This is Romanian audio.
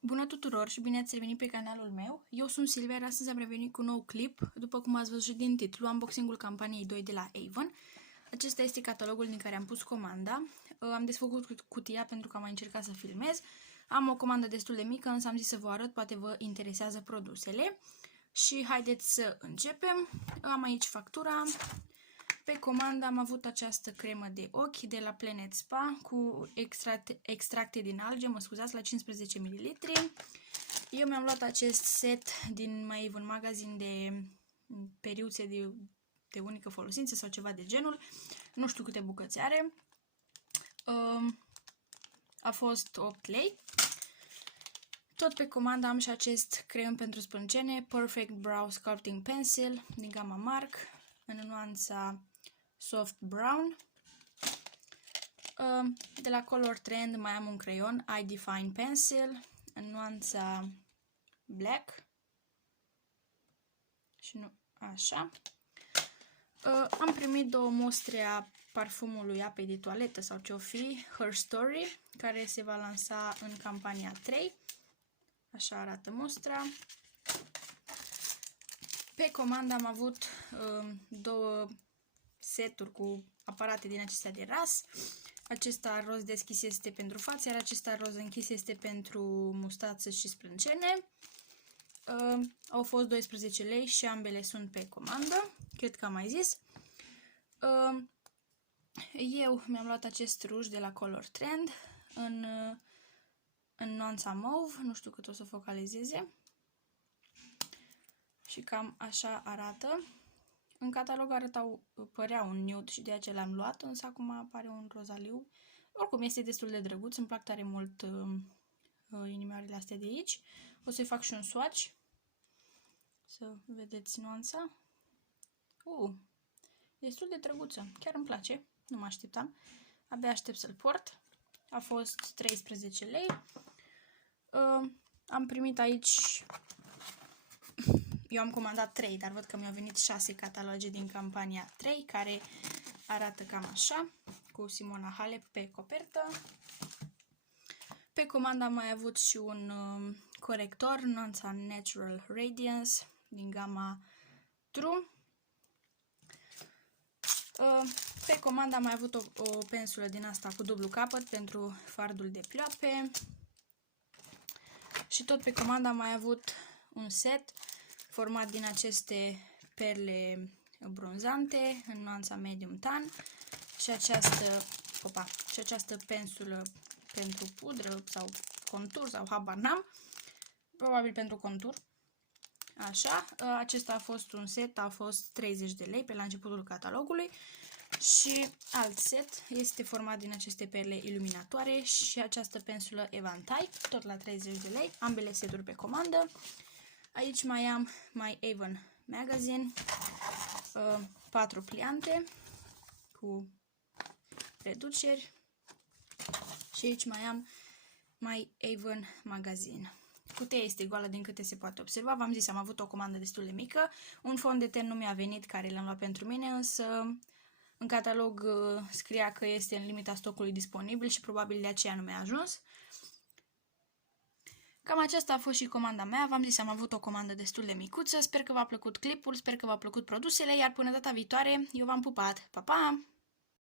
Bună tuturor și bine ați revenit pe canalul meu. Eu sunt Silvia, iar astăzi am revenit cu un nou clip. După cum ați văzut din titlu, unboxing-ul campaniei 2 de la Avon. Acesta este catalogul din care am pus comanda. Am desfăcut cutia pentru că am mai încercat să filmez. Am o comandă destul de mică, însă am zis să vă arăt, poate vă interesează produsele. Și haideți să începem. Am aici factura. Pe comandă am avut această cremă de ochi de la Planet Spa cu extracte din alge, mă scuzați, la 15 ml. Eu mi-am luat acest set din My Avon Magazine de periuțe de unică folosință sau ceva de genul. Nu știu câte bucăți are. A fost 8 lei. Tot pe comandă am și acest creion pentru sprâncene, Perfect Brow Sculpting Pencil din gama Mark, în nuanța Soft Brown. De la Color Trend mai am un creion, I Define Pencil, în nuanța Black. Și nu așa. Am primit două mostre a parfumului apei de toaletă sau ce-o fi, Her Story, care se va lansa în campania 3. Așa arată mostra. Pe comandă am avut două seturi cu aparate din acestea de ras. Acesta roz deschis este pentru față, iar acesta roz închis este pentru mustață și sprâncene. Au fost 12 lei și ambele sunt pe comandă, cred că am mai zis. Eu mi-am luat acest ruj de la Color Trend în nuanța mauve, nu știu cât o să focalizeze. Și cam așa arată. În catalog părea un nude și de aceea l-am luat, însă acum apare un rozaliu. Oricum este destul de drăguț, îmi plac tare mult inimioarele astea de aici. O să-i fac și un swatch, să vedeți nuanța. Destul de drăguță, chiar îmi place, nu mă așteptam. Abia aștept să-l port. A fost 13 lei. Am primit aici... Eu am comandat 3, dar văd că mi-au venit 6 cataloge din campania 3, care arată cam așa, cu Simona Halep pe copertă. Pe comandă am mai avut și un corector, nuanța Natural Radiance, din gama True. Pe comandă am mai avut o pensulă din asta cu dublu capăt pentru fardul de pleoape. Și tot pe comandă am mai avut un set format din aceste perle bronzante în nuanța medium tan și această pensulă pentru pudră sau contur sau habar n-am, probabil pentru contur. Așa, acesta a fost un set, a fost 30 de lei pe la începutul catalogului și alt set este format din aceste perle iluminatoare și această pensulă evantai, tot la 30 de lei, ambele seturi pe comandă. Aici mai am My Avon Magazine, 4 pliante cu reduceri și aici mai am My Avon Magazine. Cutia este goală din câte se poate observa, v-am zis, am avut o comandă destul de mică, un fond de ten nu mi-a venit care l-am luat pentru mine, însă în catalog scria că este în limita stocului disponibil și probabil de aceea nu mi-a ajuns. Cam aceasta a fost și comanda mea, v-am zis, am avut o comandă destul de micuță, sper că v-a plăcut clipul, sper că v-a plăcut produsele, iar până data viitoare, eu v-am pupat, pa, pa!